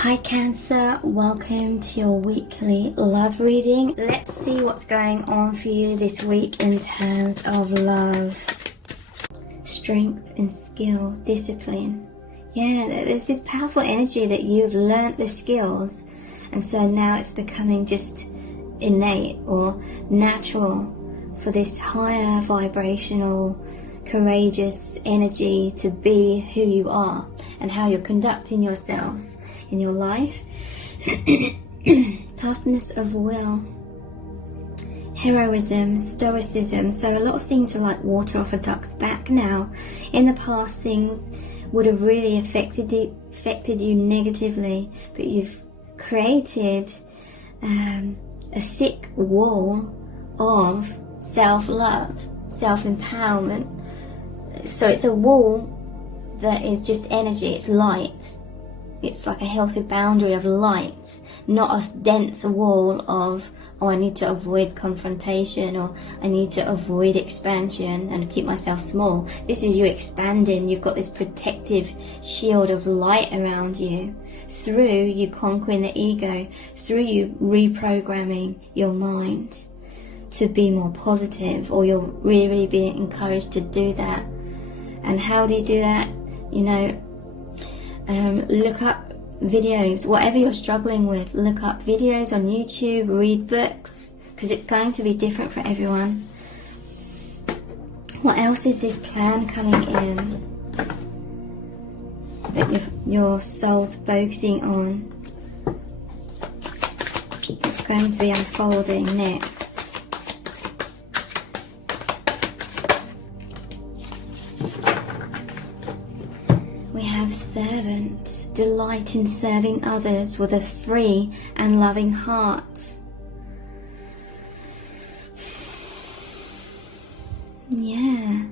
Hi Cancer, welcome to your weekly love reading. Let's see what's going on for you this week in terms of love, strength and skill, discipline. Yeah, there's this powerful energy that you've learnt the skills, and so now it's becoming just innate or natural for this higher vibrational, courageous energy to be who you are and how you're conducting yourselves in your life. Toughness of will, heroism, stoicism. So a lot of things are like water off a duck's back now. In the past, things would have really affected you negatively, but you've created a thick wall of self-love, self-empowerment. So it's a wall that is just energy, it's light. It's like a healthy boundary of light, not a dense wall of, oh, I need to avoid confrontation, or I need to avoid expansion and keep myself small. This is you expanding. You've got this protective shield of light around you through you conquering the ego, through you reprogramming your mind to be more positive, or you're really being encouraged to do that. And how do you do that? You know, look up videos, whatever you're struggling with, look up videos on YouTube, read books, because it's going to be different for everyone. What else is this plan coming in that your soul's focusing on? It's going to be unfolding next. We have servant, delight in serving others with a free and loving heart. Yeah,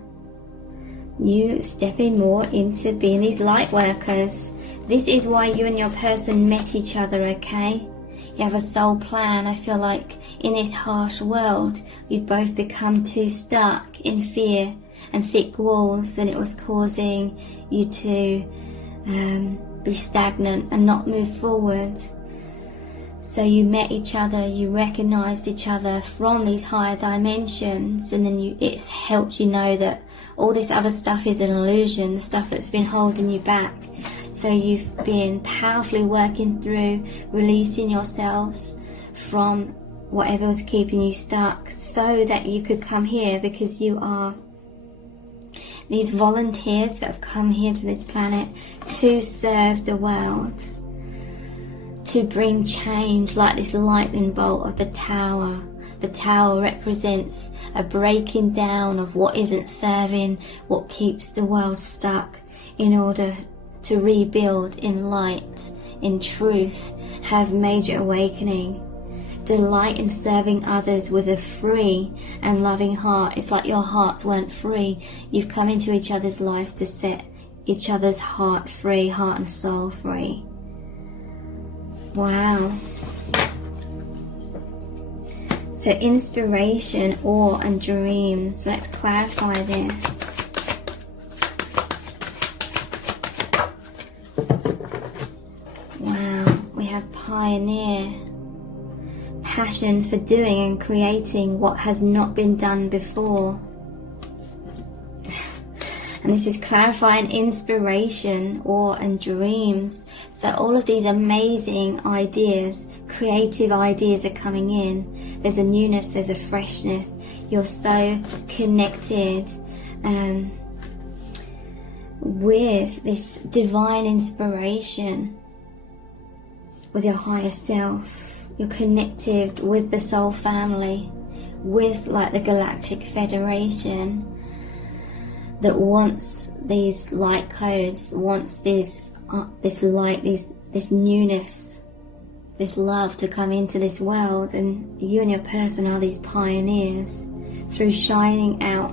you stepping more into being these light workers. This is why you and your person met each other, okay? You have a soul plan. I feel like in this harsh world, you both become too stuck in fear and thick walls, and it was causing you to be stagnant and not move forward. So you met each other, you recognized each other from these higher dimensions, and then it's helped you know that all this other stuff is an illusion, the stuff that's been holding you back. So you've been powerfully working through releasing yourselves from whatever was keeping you stuck, so that you could come here, because you are these volunteers that have come here to this planet to serve the world, to bring change, like this lightning bolt of the tower. The tower represents a breaking down of what isn't serving, what keeps the world stuck, in order to rebuild in light, in truth, have major awakening. Delight in serving others with a free and loving heart. It's like your hearts weren't free. You've come into each other's lives to set each other's heart free, heart and soul free. Wow. So inspiration, awe and dreams. Let's clarify this. Wow. We have pioneer. Passion for doing and creating what has not been done before. And this is clarifying inspiration, awe and dreams. So all of these amazing ideas, creative ideas are coming in. There's a newness, there's a freshness. You're so connected with this divine inspiration, with your higher self. You're connected with the soul family, with like the Galactic Federation that wants these light codes, wants this light, this newness, this love to come into this world. And you and your person are these pioneers through shining out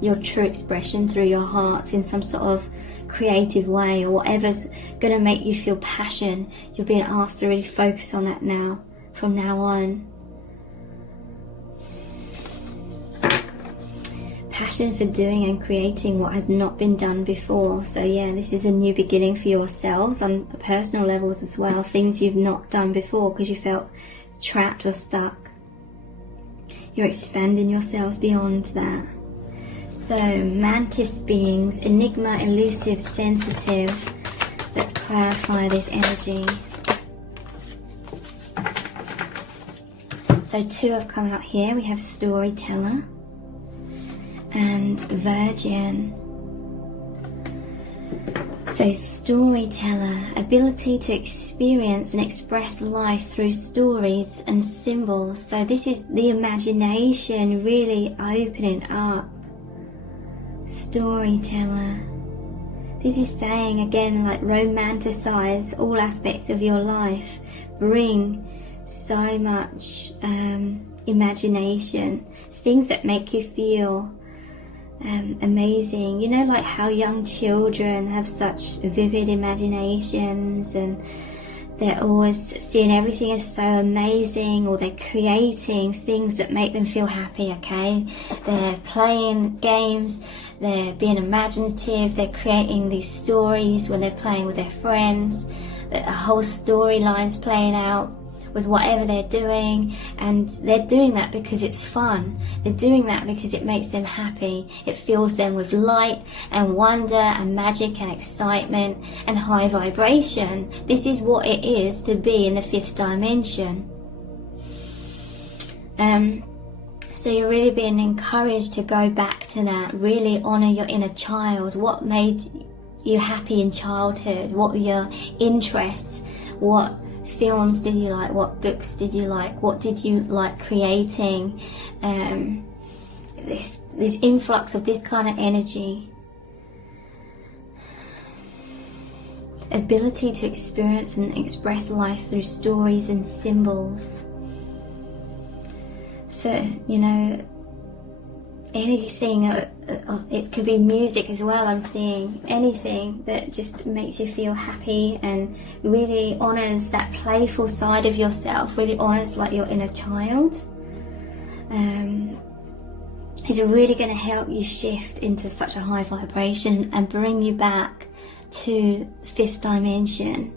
your true expression through your hearts in some sort of creative way, or whatever's going to make you feel passion. You're being asked to really focus on that now. From now on, passion for doing and creating what has not been done before. So yeah, this is a new beginning for yourselves on personal levels as well. Things you've not done before because you felt trapped or stuck. You're expanding yourselves beyond that. So mantis beings, enigma, elusive, sensitive. Let's clarify this energy. So 2 have come out here. We have storyteller and virgin. So storyteller, ability to experience and express life through stories and symbols. So this is the imagination really opening up. Storyteller. This is saying again, like, romanticize all aspects of your life. Bring so much imagination, things that make you feel amazing. You know, like how young children have such vivid imaginations and they're always seeing everything as so amazing, or they're creating things that make them feel happy, okay? They're playing games, they're being imaginative, they're creating these stories when they're playing with their friends, a whole storyline's playing out with whatever they're doing, and they're doing that because it's fun. They're doing that because it makes them happy. It fills them with light and wonder and magic and excitement and high vibration. This is what it is to be in the 5th dimension. So you're really being encouraged to go back to that, really honour your inner child. What made you happy in childhood? What were your interests? What films did you like? What books did you like? What did you like creating? This influx of this kind of energy, ability to experience and express life through stories and symbols. So, you know, anything, it could be music as well, I'm seeing. Anything that just makes you feel happy and really honours that playful side of yourself, really honours like your inner child, is really going to help you shift into such a high vibration and bring you back to 5th dimension.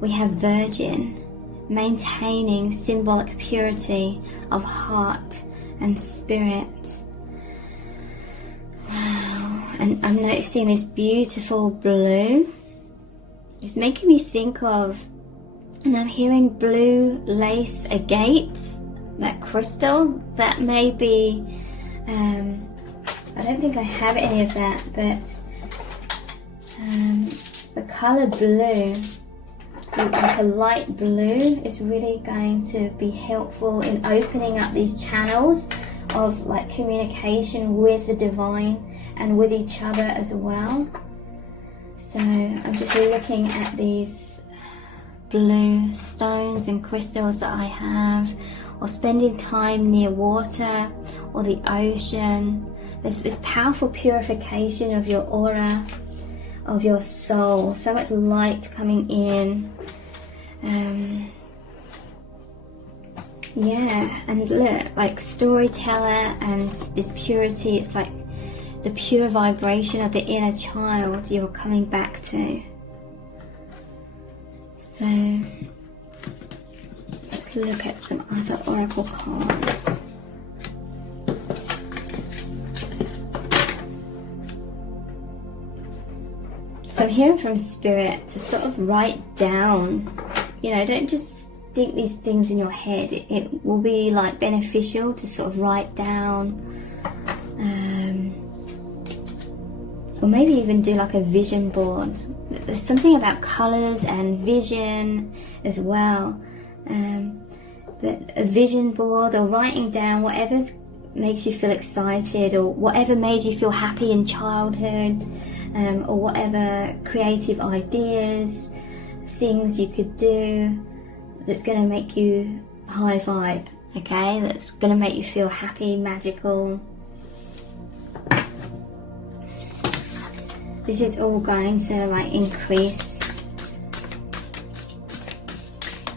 We have virgin, maintaining symbolic purity of heart and spirit. Wow. And I'm noticing this beautiful blue. It's making me think of, and I'm hearing blue lace agate, that crystal. That may be, I don't think I have any of that, but the colour blue, like a light blue, is really going to be helpful in opening up these channels of like communication with the divine and with each other as well. So I'm just looking at these blue stones and crystals that I have, or spending time near water or the ocean. There's this powerful purification of your aura, of your soul, so much light coming in. Yeah, and look, like storyteller and this purity, it's like the pure vibration of the inner child you're coming back to. So let's look at some other oracle cards. So I'm hearing from Spirit to sort of write down, you know, don't just think these things in your head. It will be like beneficial to sort of write down, or maybe even do like a vision board. There's something about colours and vision as well, but a vision board or writing down whatever makes you feel excited, or whatever made you feel happy in childhood, or whatever creative ideas, things you could do that's going to make you high vibe, okay? That's going to make you feel happy, magical. This is all going to like increase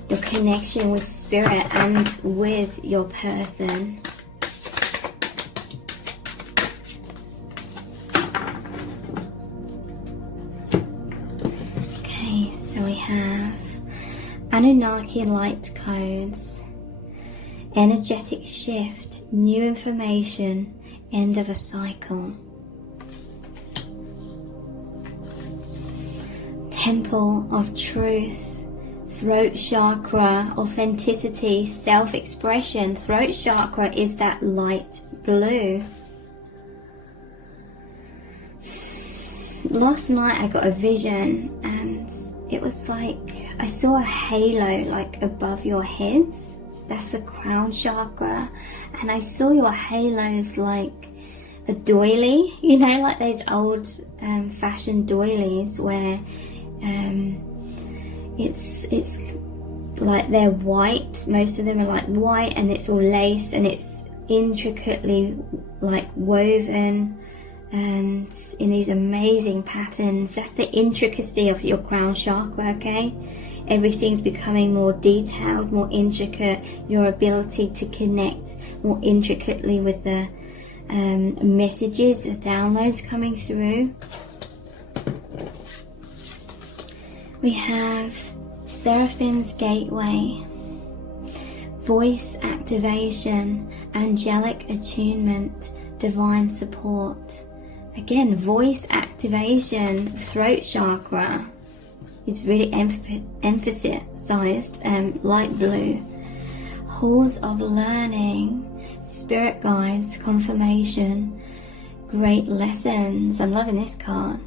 your connection with spirit and with your person. have Anunnaki light codes, energetic shift, new information, end of a cycle. Temple of truth, throat chakra, authenticity, self-expression. Throat chakra is that light blue. Last night I got a vision, and it was like I saw a halo like above your heads. That's the crown chakra. And I saw your halos like a doily, you know, like those old fashioned doilies where it's like they're white. Most of them are like white, and it's all lace, and it's intricately like woven and in these amazing patterns. That's the intricacy of your crown chakra, okay? Everything's becoming more detailed, more intricate. Your ability to connect more intricately with the messages, the downloads coming through. We have Seraphim's Gateway, voice activation, angelic attunement, divine support. Again, voice activation, throat chakra is really emphasized, light blue. Halls of learning, spirit guides, confirmation, great lessons. I'm loving this card.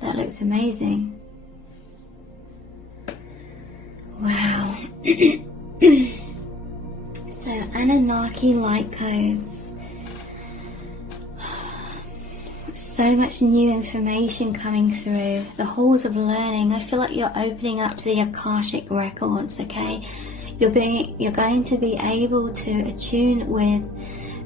That looks amazing. Wow. So Anunnaki light codes. So much new information coming through. The halls of learning. I feel like you're opening up to the Akashic records, okay? You're going to be able to attune with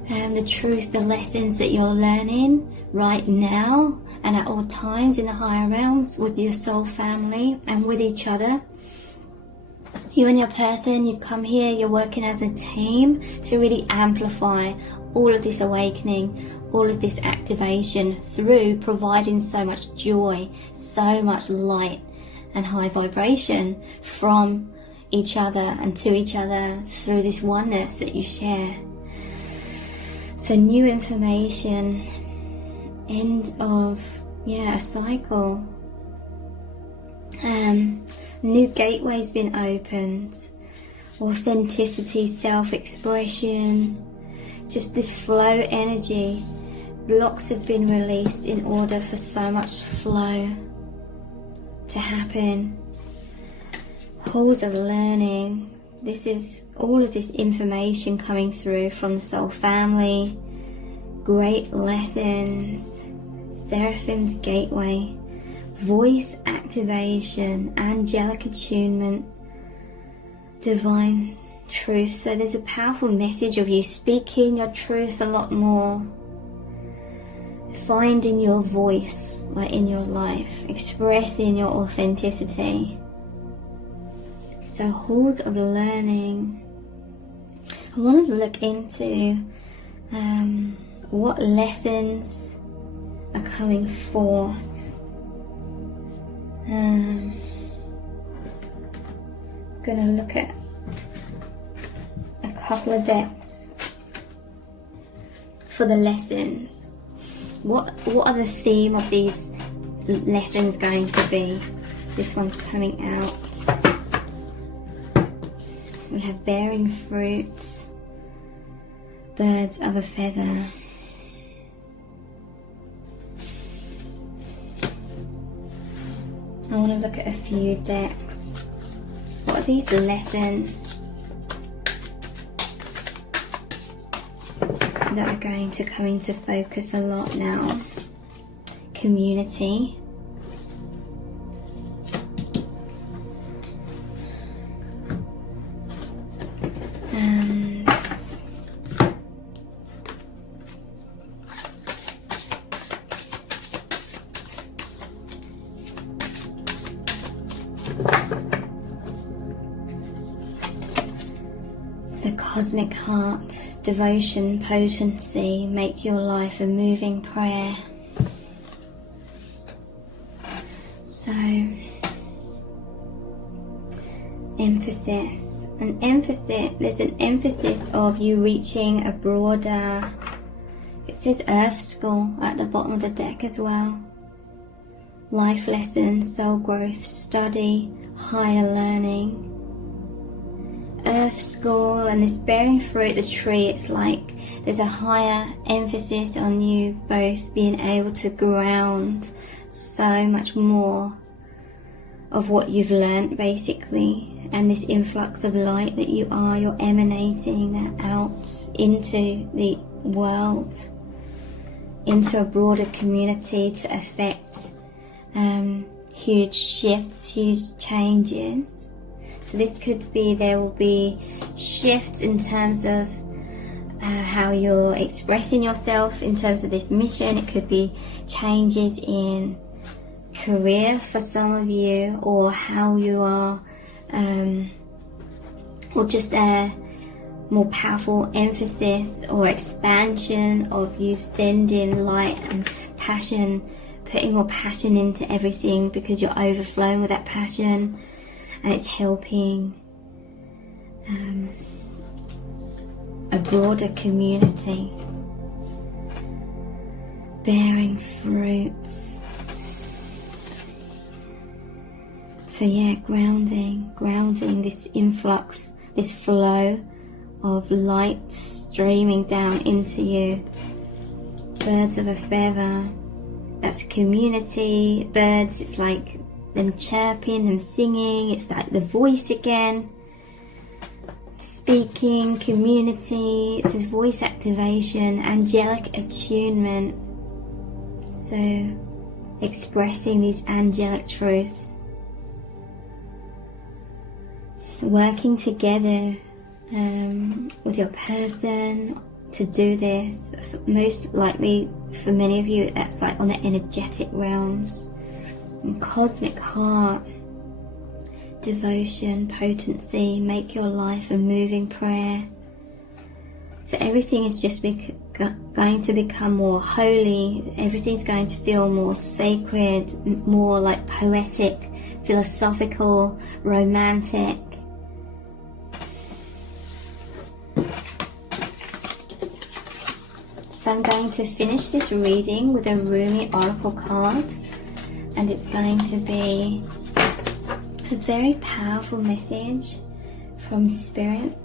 the truth, the lessons that you're learning right now and at all times in the higher realms with your soul family and with each other. You and your person, you've come here, you're working as a team to really amplify all of this awakening, all of this activation through providing so much joy, so much light and high vibration from each other and to each other through this oneness that you share. So new information, end of a cycle. New gateways been opened, authenticity, self-expression, just this flow energy. Blocks have been released in order for so much flow to happen. Halls of learning. This is all of this information coming through from the soul family. Great lessons. Seraphim's Gateway. Voice activation. Angelic attunement. Divine truth. So there's a powerful message of you speaking your truth a lot more. Finding your voice like in your life. Expressing your authenticity. So halls of learning. I want to look into what lessons are coming forth. I'm going to look at a couple of decks for the lessons. What are the theme of these lessons going to be? This one's coming out. We have bearing fruit, birds of a feather. I want to look at a few decks. What are these lessons that are going to come into focus a lot now? Community. The cosmic heart, devotion, potency, make your life a moving prayer. So emphasis. There's an emphasis of you reaching a broader, it says Earth School at the bottom of the deck as well. Life lessons, soul growth, study, higher learning. Earth School and this bearing fruit, the tree, it's like there's a higher emphasis on you both being able to ground so much more of what you've learnt basically, and this influx of light that you're emanating that out into the world, into a broader community to affect huge shifts, huge changes. So this could be, there will be shifts in terms of how you're expressing yourself in terms of this mission. It could be changes in career for some of you, or how you are, or just a more powerful emphasis or expansion of you sending light and passion, putting more passion into everything because you're overflowing with that passion, and it's helping a broader community, bearing fruits. So yeah, grounding this influx, this flow of light streaming down into you. Birds of a feather, that's a community. Birds, it's like them chirping, them singing, it's like the voice again. Speaking, community, it says voice activation, angelic attunement. So expressing these angelic truths. Working together with your person to do this. Most likely for many of you, that's like on the energetic realms. And cosmic heart, devotion, potency, make your life a moving prayer. So everything is just going to become more holy. Everything's going to feel more sacred, more like poetic, philosophical, romantic. So I'm going to finish this reading with a Rumi Oracle card, and it's going to be a very powerful message from Spirit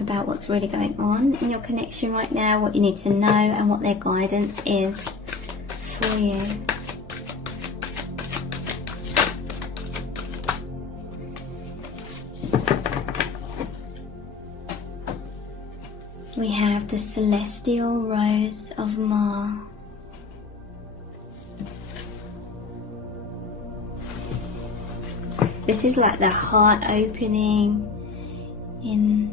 about what's really going on in your connection right now, what you need to know, and what their guidance is for you. We have the Celestial Rose of Ma. This is like the heart opening in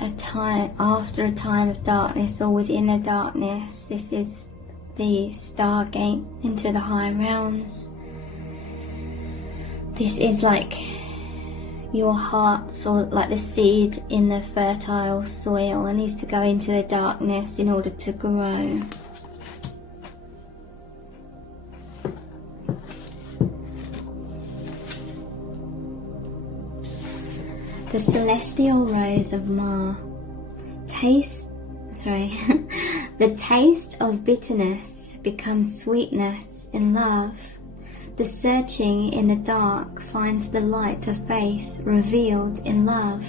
a time, after a time of darkness or within the darkness. This is the stargate into the high realms. This is like your heart, so like the seed in the fertile soil, and needs to go into the darkness in order to grow. The Celestial Rose of Ma. The taste of bitterness becomes sweetness in love. The searching in the dark finds the light of faith revealed in love.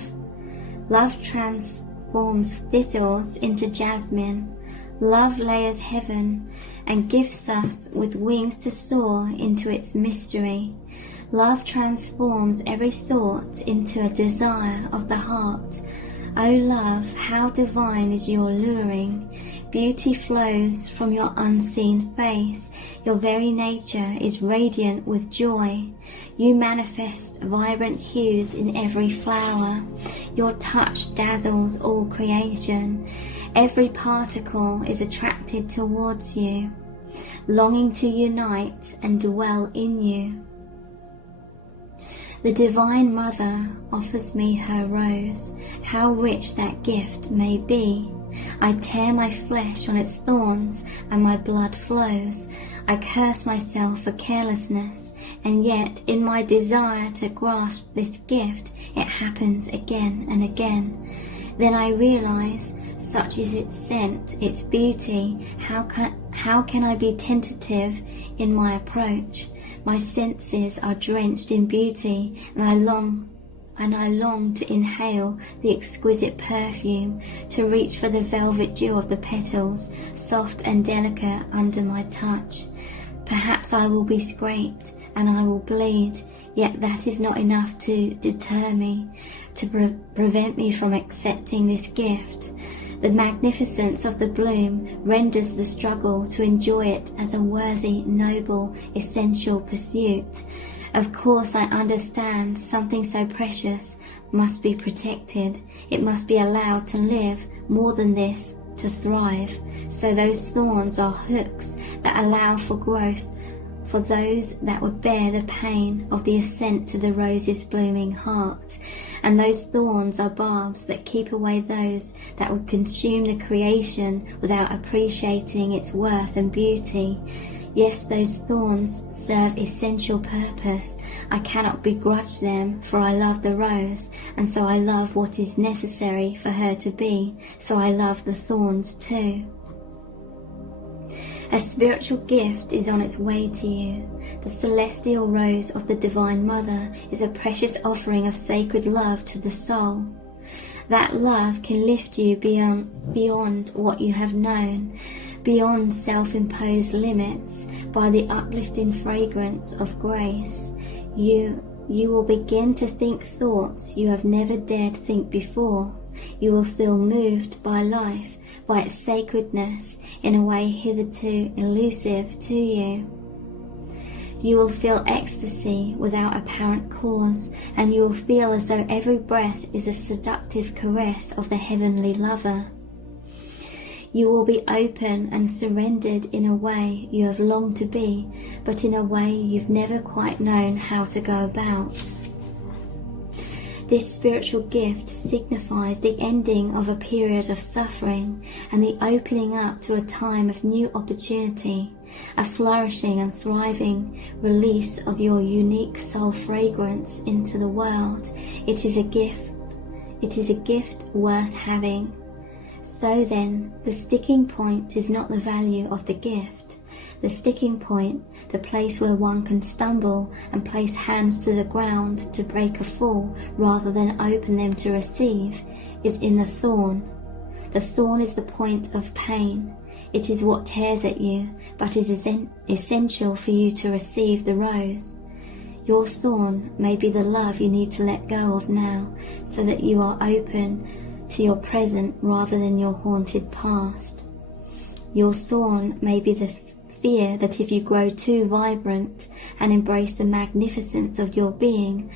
Love transforms thistles into jasmine. Love layers heaven and gifts us with wings to soar into its mystery. Love transforms every thought into a desire of the heart. O love, how divine is your luring. Beauty flows from your unseen face. Your very nature is radiant with joy. You manifest vibrant hues in every flower. Your touch dazzles all creation. Every particle is attracted towards you, longing to unite and dwell in you. The Divine Mother offers me her rose. How rich that gift may be. I tear my flesh on its thorns and my blood flows. I curse myself for carelessness, and yet in my desire to grasp this gift, it happens again and again. Then I realize, such is its scent, its beauty, how can I be tentative in my approach? My senses are drenched in beauty, and I long to inhale the exquisite perfume, to reach for the velvet dew of the petals, soft and delicate under my touch. Perhaps I will be scraped and I will bleed, yet that is not enough to deter me, to prevent me from accepting this gift. The magnificence of the bloom renders the struggle to enjoy it as a worthy, noble, essential pursuit. Of course, I understand something so precious must be protected. It must be allowed to live, more than this, to thrive. So those thorns are hooks that allow for growth for those that would bear the pain of the ascent to the rose's blooming heart. And those thorns are barbs that keep away those that would consume the creation without appreciating its worth and beauty. Yes, those thorns serve essential purpose. I cannot begrudge them, for I love the rose, and so I love what is necessary for her to be, so I love the thorns too. A spiritual gift is on its way to you. The celestial rose of the Divine Mother is a precious offering of sacred love to the soul. That love can lift you beyond what you have known, beyond self-imposed limits, by the uplifting fragrance of grace. You will begin to think thoughts you have never dared think before. You will feel moved by life, by its sacredness, in a way hitherto elusive to you. You will feel ecstasy without apparent cause, and you will feel as though every breath is a seductive caress of the heavenly lover. You will be open and surrendered in a way you have longed to be, but in a way you've never quite known how to go about. This spiritual gift signifies the ending of a period of suffering and the opening up to a time of new opportunity, a flourishing and thriving release of your unique soul fragrance into the world. It is a gift. It is a gift worth having. So then, the sticking point is not the value of the gift. The sticking point, the place where one can stumble and place hands to the ground to break a fall rather than open them to receive, is in the thorn. The thorn is the point of pain. It is what tears at you, but is essential for you to receive the rose. Your thorn may be the love you need to let go of now, so that you are open to your present rather than your haunted past. Your thorn may be the fear that if you grow too vibrant and embrace the magnificence of your being,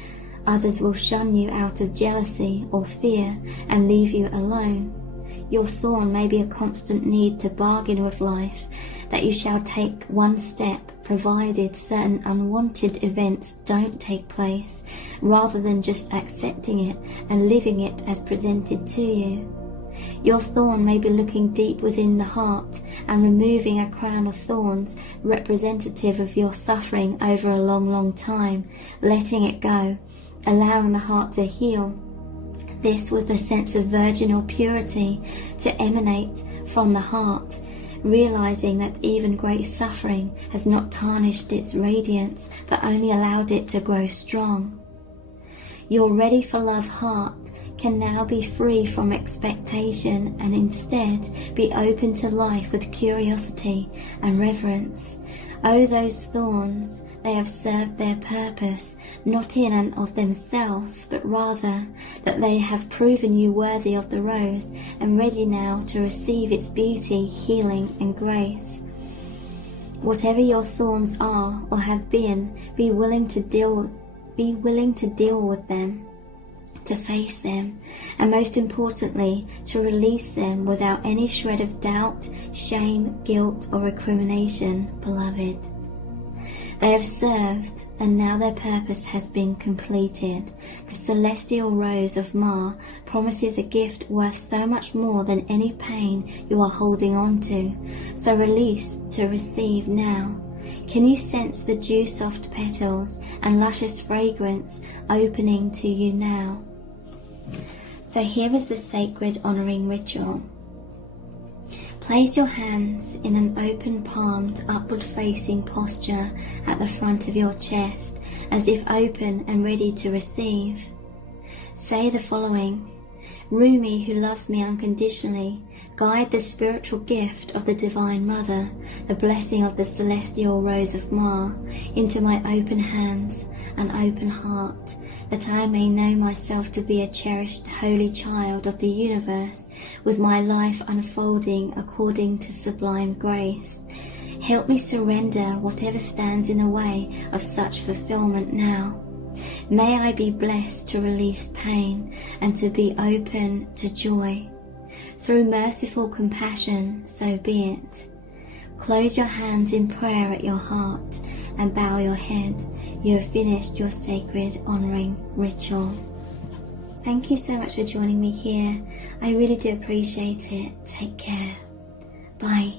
others will shun you out of jealousy or fear and leave you alone. Your thorn may be a constant need to bargain with life, that you shall take one step provided certain unwanted events don't take place, rather than just accepting it and living it as presented to you. Your thorn may be looking deep within the heart and removing a crown of thorns representative of your suffering over a long, long time, letting it go, allowing the heart to heal. This with a sense of virginal purity to emanate from the heart, realizing that even great suffering has not tarnished its radiance, but only allowed it to grow strong. Your ready for love heart can now be free from expectation and instead be open to life with curiosity and reverence. Oh, those thorns, they have served their purpose, not in and of themselves, but rather that they have proven you worthy of the rose and ready now to receive its beauty, healing and grace. Whatever your thorns are or have been, be willing to deal with them, to face them, and most importantly, to release them without any shred of doubt, shame, guilt or recrimination, beloved. They have served, and now their purpose has been completed. The celestial rose of Ma promises a gift worth so much more than any pain you are holding on to. So release to receive now. Can you sense the dew-soft petals and luscious fragrance opening to you now? So here is the sacred honouring ritual. Place your hands in an open palmed upward facing posture at the front of your chest, as if open and ready to receive. Say the following: Rumi, who loves me unconditionally, guide the spiritual gift of the Divine Mother, the blessing of the celestial Rose of Ma, into my open hands and open heart, that I may know myself to be a cherished holy child of the universe, with my life unfolding according to sublime grace. Help me surrender whatever stands in the way of such fulfillment now. May I be blessed to release pain and to be open to joy. Through merciful compassion, so be it. Close your hands in prayer at your heart and bow your head. You have finished your sacred honouring ritual. Thank you so much for joining me here. I really do appreciate it. Take care. Bye.